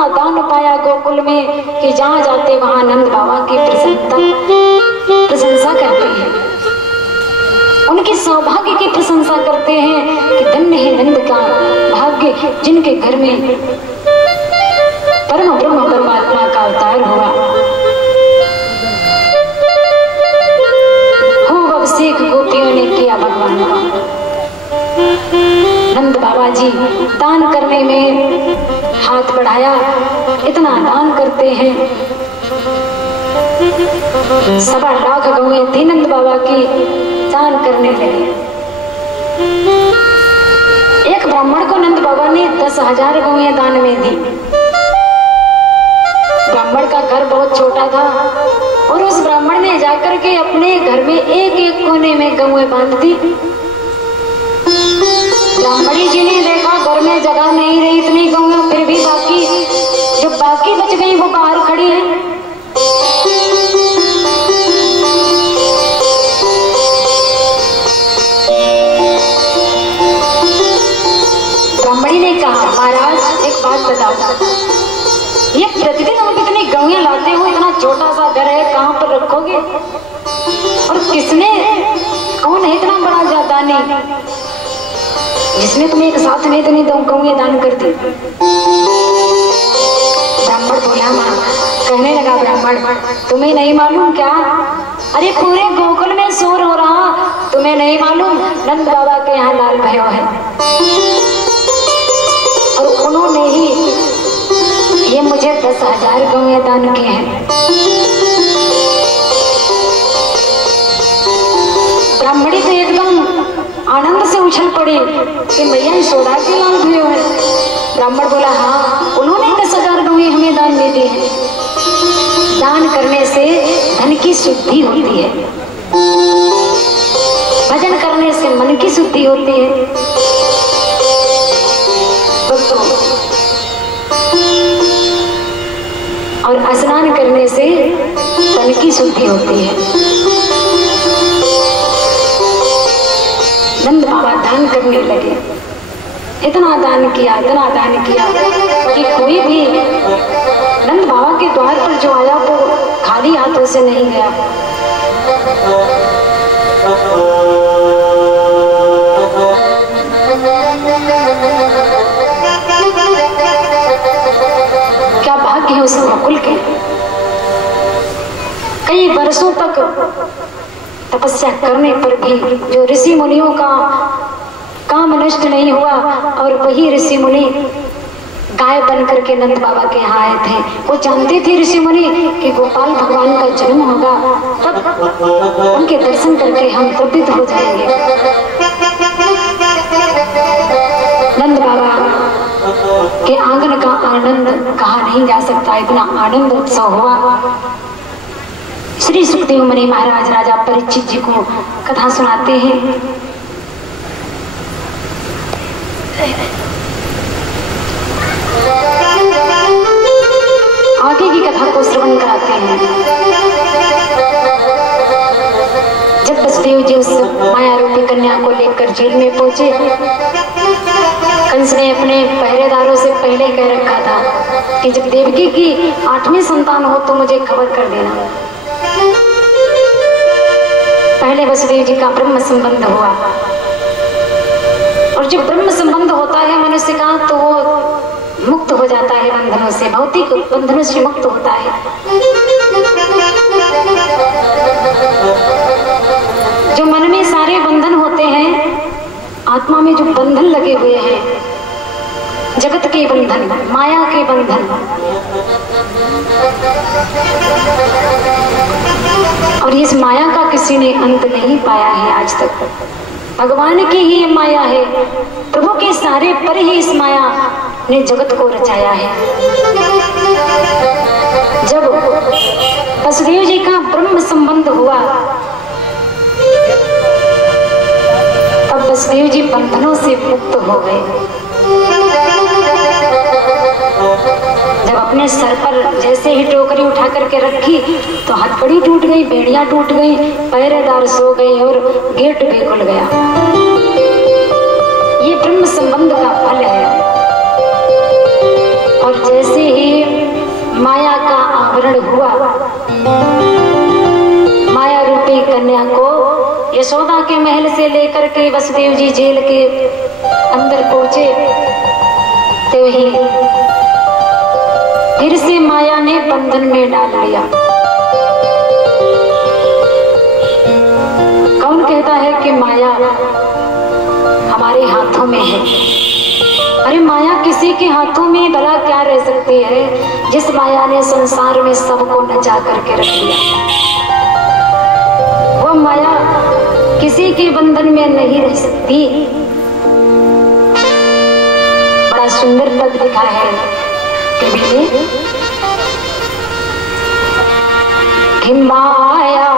इतना दान पाया गोकुल में कि जहाँ जाते वहां नंद बाबा की प्रशंसा करते हैं, उनके सौभाग्य की प्रशंसा करते हैं कि धन्य है नंद का भाग्य जिनके घर में परम ब्रह्म परमात्मा का अवतार हुआ। खूब अभिषेक गोपियों ने किया भगवान का। नंद बाबा जी दान करने में हाथ बढ़ाया, इतना दान करते हैं। 1.25 लाख गौएं थी नंद बाबा की, दान करने लगे। एक ब्राह्मण को नंद बाबा ने 10,000 गौएं दान में दी। ब्राह्मण का घर बहुत छोटा था और उस ब्राह्मण ने जाकर के अपने घर में एक एक कोने में गौएं बांध दी। ब्राह्मणी जी ने देखा घर में जगह नहीं रही इतनी गौएं, फिर भी बाकी बच गई वो बाहर खड़ी है। ब्राह्मणी ने कहा, महाराज एक बात बताओ, ये प्रतिदिन आप इतनी गौएं लाते हो, इतना छोटा सा घर है, कहाँ पर रखोगे? और कौन है इतना बड़ा ज्यादा नहीं जिसने तुम्हें एक साथ में इतनी गौएं दान कर दी? ब्राह्मण बोला, मां कहने लगा ब्राह्मण, तुम्हें नहीं मालूम क्या? अरे पूरे गोकुल में शोर हो रहा, तुम्हें नहीं मालूम नंद बाबा के यहाँ लाल भयो है और उन्होंने ही ये मुझे 10,000 गौएं दान किए हैं। ब्राह्मणी तो एकदम आनंद से उछल पड़ी कि मैया यशोदा के लाल भयो है। ब्राह्मण बोला, हाँ उन्होंने 10,000 गौएं हमें दान में दी है। दान करने से धन की शुद्धि होती है, भजन करने से मन की शुद्धि होती है। और स्नान करने से तन की शुद्धि होती है। नंद बाबा दान करने लगे, इतना दान किया कि कोई भी नंद बाबा के द्वार पर जो आया वो खाली हाथों से नहीं गया। क्या भाग्य है उस गोकुल के। कई वर्षों तक तपस्या करने पर भी जो ऋषि मुनियों का काम नष्ट नहीं हुआ और वही ऋषि मुनि गाय बन करके नंद बाबा के यहाँ आए थे। वो जानते थे ऋषि मुनि कि गोपाल भगवान का जन्म होगा, तब उनके दर्शन करके हम तृप्त हो जाएंगे। नंद बाबा के आंगन का आनंद कहा नहीं जा सकता, इतना आनंद उत्सव हुआ। श्री सुखदेव मुनि महाराज राजा परीक्षित जी को कथा सुनाते हैं। आगे की कथा को श्रवण कराते हैं। जब वसुदेव जी उस माया रूपी कन्या को लेकर जेल में पहुंचे, कंस ने अपने पहरेदारों से पहले कह रखा था कि जब देवकी की 8वीं संतान हो तो मुझे खबर कर देना। पहले वसुदेव जी का ब्रह्म संबंध हुआ, और जब ब्रह्म संबंध होता है मनुष्य का तो वो मुक्त हो जाता है बंधनों से, भौतिक बंधनों से मुक्त होता है। जो मन में सारे बंधन होते हैं, आत्मा में जो बंधन लगे हुए हैं, जगत के बंधन, माया के बंधन, और इस माया का किसी ने अंत नहीं पाया है आज तक। भगवान की ही माया है, प्रभु के सारे पर ही इस माया ने जगत को रचाया है। जब वसुदेव जी का ब्रह्म संबंध हुआ तब वसुदेव जी बंधनों से मुक्त हो गए। जब अपने सर पर जैसे ही टोकरी उठा करके रखी तो हथकड़ी टूट गई, बेड़ियां टूट गई, पहरेदार सो गए और गेट भी खुल गया। ये ब्रह्म संबंध का फल है। और जैसे ही माया का आवरण हुआ। माया रूपी कन्या को यशोदा के महल से लेकर के वसुदेव जी जेल के अंदर पहुंचे तो ही फिर से माया ने बंधन में डाल लिया। कौन कहता है कि माया हमारे हाथों में है? अरे माया किसी के हाथों में भला क्या रह सकती है, जिस माया ने संसार में सबको नचा करके रख दिया। वो माया किसी के बंधन में नहीं रह सकती। बड़ा सुंदर पद लिखा है कि माया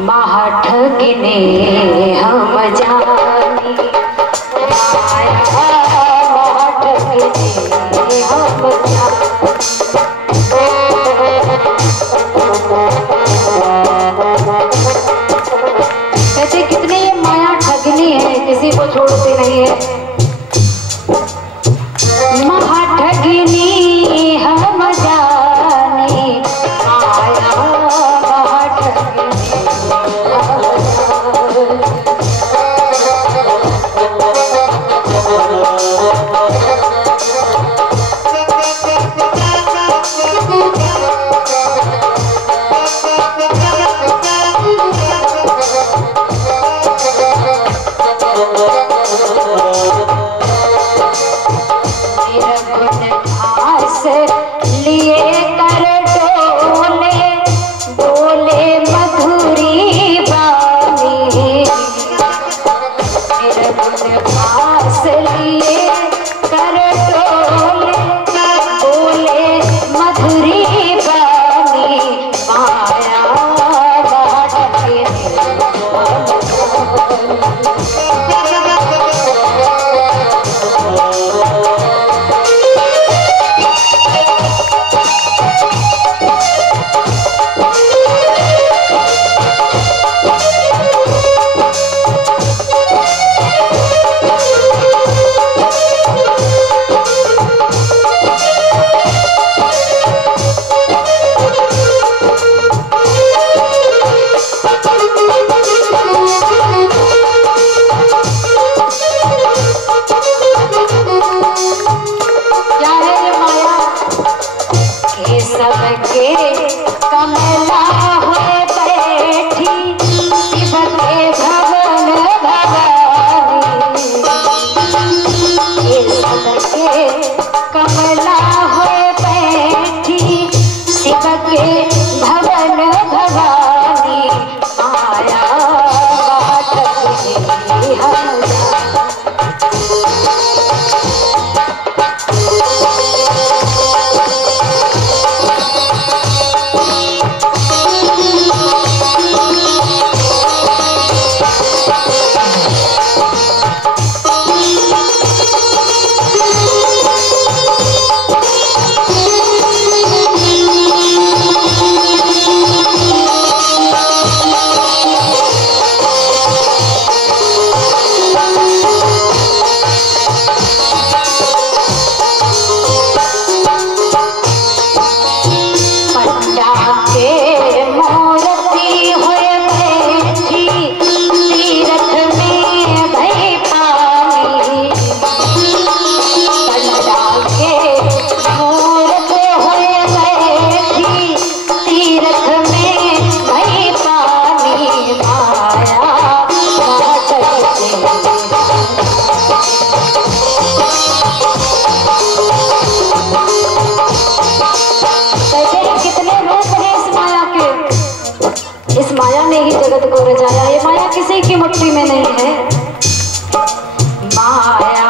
महठगिने हम जानी, माया महठगिने हम जानी। कहते कितने ये माया ठगनी है, किसी को छोड़ती नहीं है। महठगिनी हम जानी, माया महठगिनी किसी की मुट्ठी में नहीं है। माया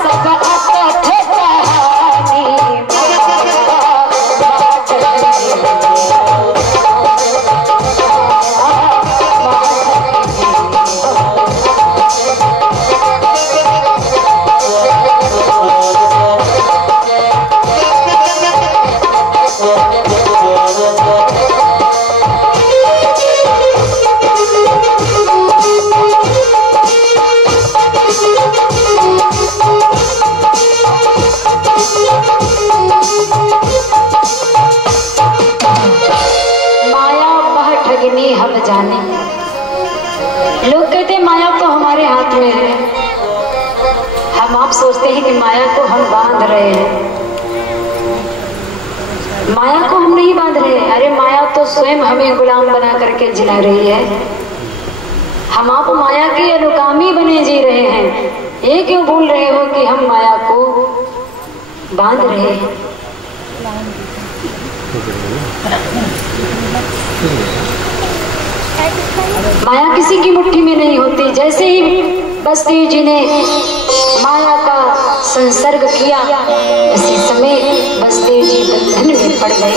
सब अकथ कहानी हम जाने। लोग कहते हैं माया तो हमारे हाथ में है, हम आप सोचते हैं कि माया को हम बांध रहे हैं। माया को हम नहीं बांध रहे, अरे माया तो स्वयं हमें गुलाम बना करके जिला रही है। हम आप माया के अनुगामी बने जी रहे हैं। ये क्यों भूल रहे हो कि हम माया को बांध रहे हैं। माया किसी की मुट्ठी में नहीं होती। जैसे ही बसदेव जी ने माया का संसर्ग किया, उसी समय बसदेव जी बंधन में पड़ गए।